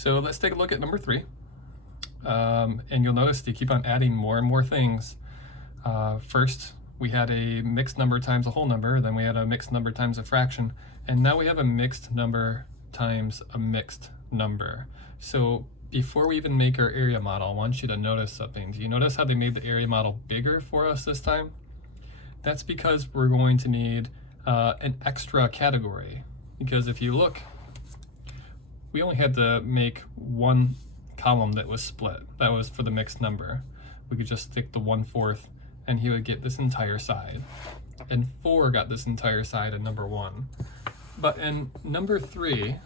So let's take a look at number 3. And you'll notice they keep on adding more and more things. First, we had a mixed number times a whole number, then we had a mixed number times a fraction, and now we have a mixed number times a mixed number. So before we even make our area model, I want you to notice something. Do you notice how they made the area model bigger for us this time? That's because we're going to need an extra category. Because if you look, we only had to make one column that was split. That was for the mixed number. We could just stick the 1/4 and he would get this entire side. And 4 got this entire side in number 1. But in number 3,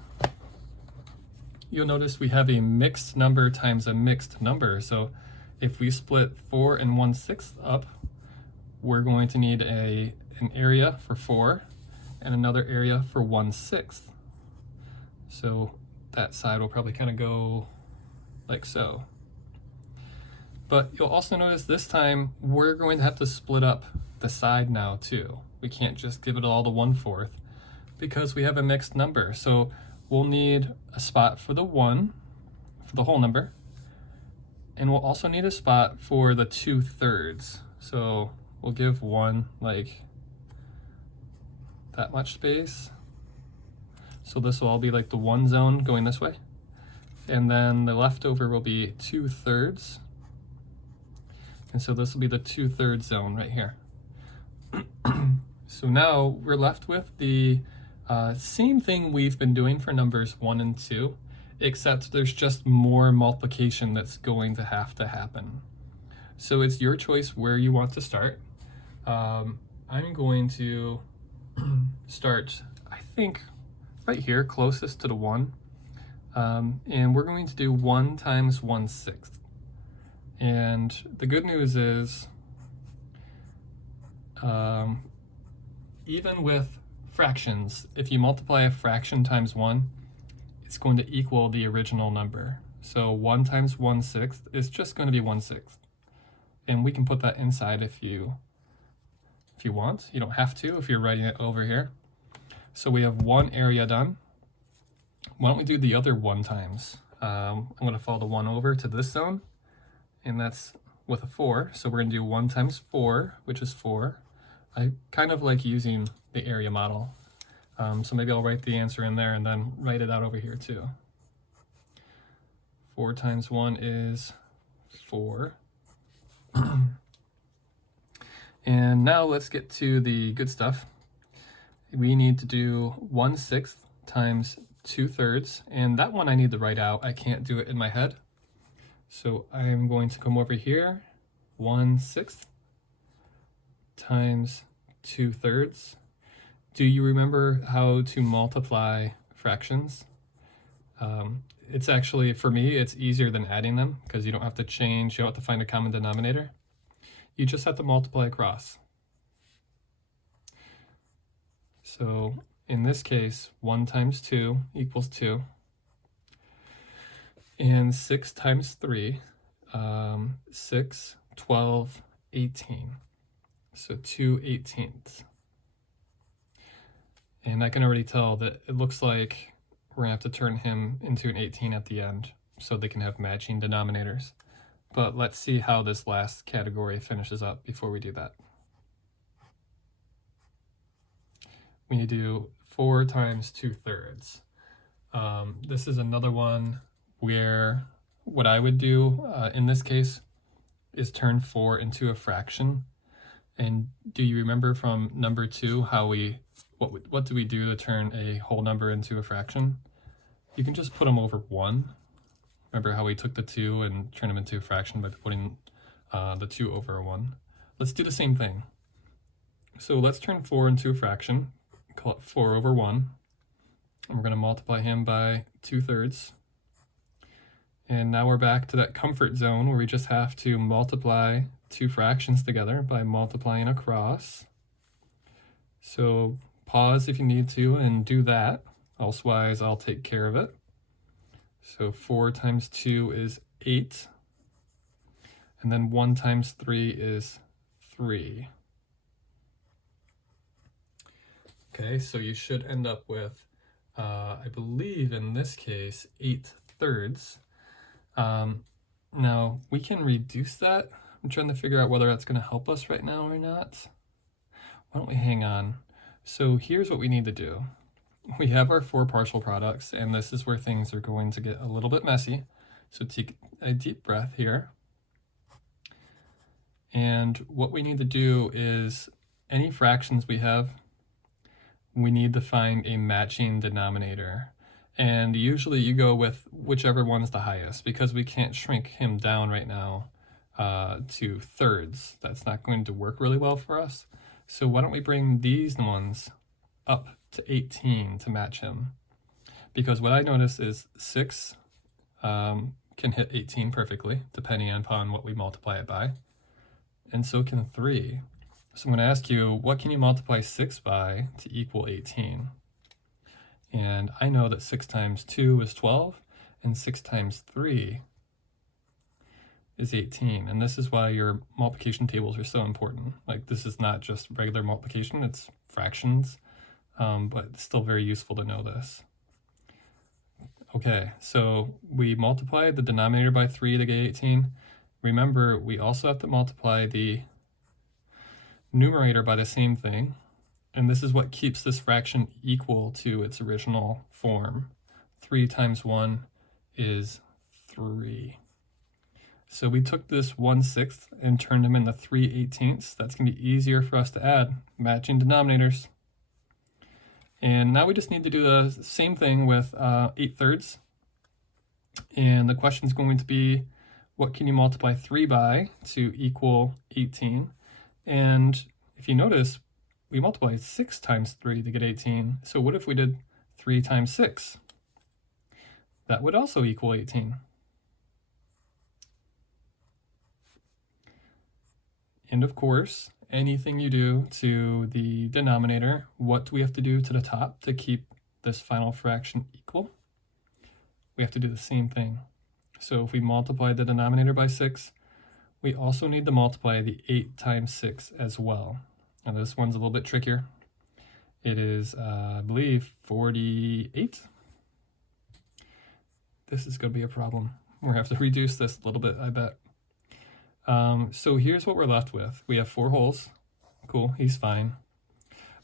you'll notice we have a mixed number times a mixed number. So if we split 4 and 1/6 up, we're going to need an area for 4 and another area for 1/6. So that side will probably kind of go like so. But you'll also notice this time we're going to have to split up the side now too. We can't just give it all to 1/4 because we have a mixed number. So we'll need a spot for the 1 for the whole number, and we'll also need a spot for the 2/3. So we'll give 1 like that much space. So this will all be like the 1 zone going this way. And then the leftover will be 2/3. And so this will be the 2/3 zone right here. So now we're left with the same thing we've been doing for numbers 1 and 2, except there's just more multiplication that's going to have to happen. So it's your choice where you want to start. I'm going to start, I think, right here, closest to the 1. And we're going to do 1 times 1/6. And the good news is, even with fractions, if you multiply a fraction times 1, it's going to equal the original number. So 1 times 1/6 is just going to be 1/6. And we can put that inside if you want. You don't have to if you're writing it over here. So we have one area done. Why don't we do the other 1 times? I'm going to follow the 1 over to this zone, and that's with a 4. So we're going to do 1 times 4, which is 4. I kind of like using the area model. So maybe I'll write the answer in there and then write it out over here too. 4 times 1 is 4. And now let's get to the good stuff. We need to do 1/6 times 2/3, and that one I need to write out. I can't do it in my head. So I'm going to come over here, 1/6 times 2/3. Do you remember how to multiply fractions? It's actually, for me, it's easier than adding them because you don't have to change, you don't have to find a common denominator. You just have to multiply across. So in this case, 1 times 2 equals 2. And 6 times 3, 6, 12, 18. So 2/18. And I can already tell that it looks like we're going to have to turn him into an 18 at the end so they can have matching denominators. But let's see how this last category finishes up before we do that. We need to do 4 times 2/3. This is another one where what I would do in this case is turn 4 into a fraction. And do you remember from number 2 how what do we do to turn a whole number into a fraction? You can just put them over 1. Remember how we took the 2 and turned them into a fraction by putting the 2 over 1? Let's do the same thing. So let's turn 4 into a fraction, call it 4 over 1. And we're going to multiply him by 2/3. And now we're back to that comfort zone where we just have to multiply 2 fractions together by multiplying across. So pause if you need to and do that. Elsewise, I'll take care of it. So 4 times 2 is 8. And then 1 times 3 is 3. Okay, so you should end up with, I believe in this case, 8 thirds. Now we can reduce that. I'm trying to figure out whether that's going to help us right now or not. Why don't we hang on? So here's what we need to do. We have our 4 partial products, and this is where things are going to get a little bit messy. So take a deep breath here. And what we need to do is any fractions we have, we need to find a matching denominator. And usually you go with whichever one's the highest, because we can't shrink him down right now to thirds. That's not going to work really well for us. So why don't we bring these ones up to 18 to match him? Because what I notice is 6 can hit 18 perfectly, depending upon what we multiply it by. And so can 3. So I'm going to ask you, what can you multiply 6 by to equal 18? And I know that 6 times 2 is 12, and 6 times 3 is 18. And this is why your multiplication tables are so important. Like, this is not just regular multiplication, it's fractions, but it's still very useful to know this. Okay, so we multiplied the denominator by 3 to get 18. Remember, we also have to multiply the numerator by the same thing. And this is what keeps this fraction equal to its original form. 3 times 1 is 3. So we took this 1/6 and turned them into 3/18. That's going to be easier for us to add, matching denominators. And now we just need to do the same thing with 8/3. And the question is going to be, what can you multiply 3 by to equal 18? And if you notice, we multiplied 6 times 3 to get 18. So what if we did 3 times 6? That would also equal 18. And of course, anything you do to the denominator, what do we have to do to the top to keep this final fraction equal? We have to do the same thing. So if we multiply the denominator by 6, we also need to multiply the 8 times 6 as well. Now this one's a little bit trickier. It is, I believe, 48. This is going to be a problem. We're going to have to reduce this a little bit, I bet. So here's what we're left with. We have 4 holes. Cool, he's fine.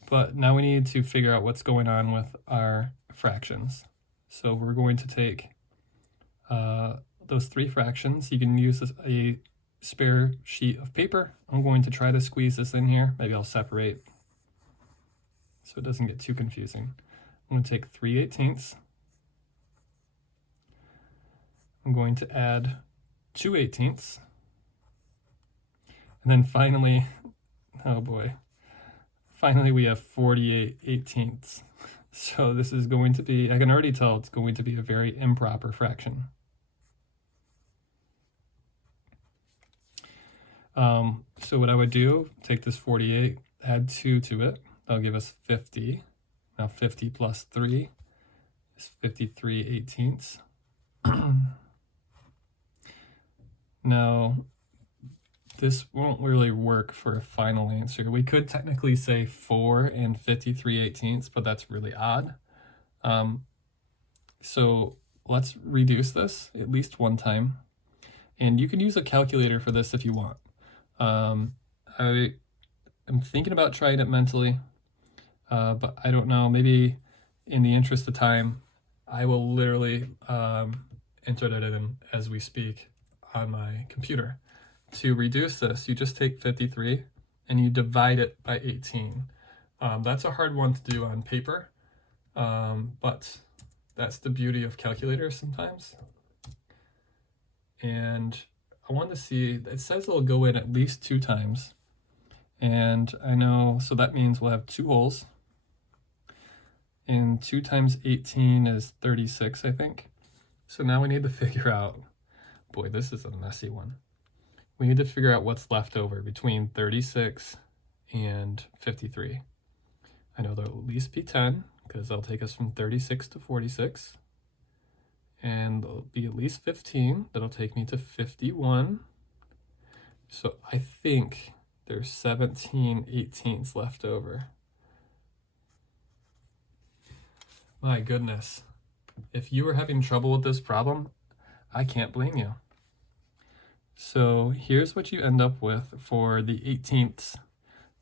But now we need to figure out what's going on with our fractions. So we're going to take those 3 fractions. You can use a spare sheet of paper. I'm going to try to squeeze this in here. Maybe I'll separate so it doesn't get too confusing. I'm going to take 3/18. I'm going to add 2/18. And then finally, oh boy, finally we have 48/18. So this is going to be, I can already tell it's going to be a very improper fraction. So what I would do, take this 48, add 2 to it. That'll give us 50. Now 50 plus 3 is 53/18. Now, this won't really work for a final answer. We could technically say 4 and 53/18, but that's really odd. So let's reduce this at least one time. And you can use a calculator for this if you want. I am thinking about trying it mentally, but I don't know. Maybe in the interest of time, I will literally enter that in as we speak on my computer. To reduce this, you just take 53 and you divide it by 18. That's a hard one to do on paper, but that's the beauty of calculators sometimes. And I want to see, it says it'll go in at least 2 times. And I know, so that means we'll have 2 holes. And 2 times 18 is 36, I think. So now we need to figure out, boy, this is a messy one. We need to figure out what's left over between 36 and 53. I know there'll at least be 10, because they'll take us from 36 to 46. And there'll be at least 15. That'll take me to 51. So I think there's 17/18 left over. My goodness. If you are having trouble with this problem, I can't blame you. So here's what you end up with for the 18ths.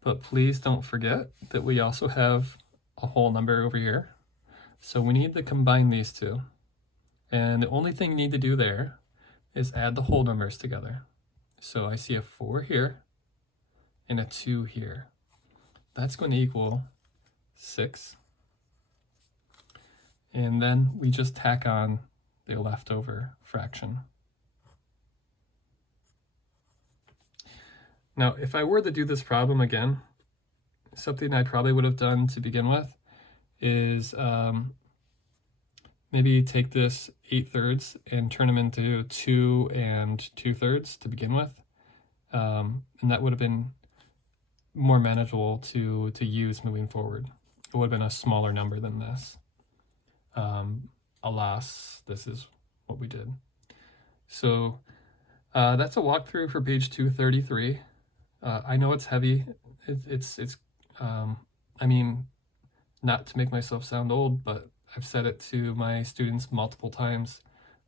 But please don't forget that we also have a whole number over here. So we need to combine these two. And the only thing you need to do there is add the whole numbers together. So I see a 4 here and a 2 here. That's going to equal 6. And then we just tack on the leftover fraction. Now, if I were to do this problem again, something I probably would have done to begin with is maybe take this 8/3 and turn them into 2 and 2/3 to begin with. And that would have been more manageable to use moving forward. It would have been a smaller number than this. Alas, this is what we did. So that's a walkthrough for page 233. I know it's heavy. I mean, not to make myself sound old, but I've said it to my students multiple times.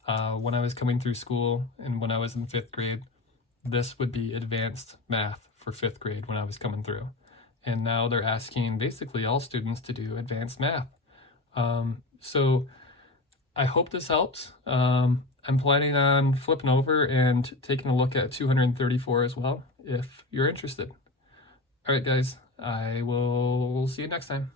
When I was coming through school and when I was in 5th grade, this would be advanced math for 5th grade when I was coming through. And now they're asking basically all students to do advanced math. So I hope this helps. I'm planning on flipping over and taking a look at 234 as well, if you're interested. All right, guys, I will see you next time.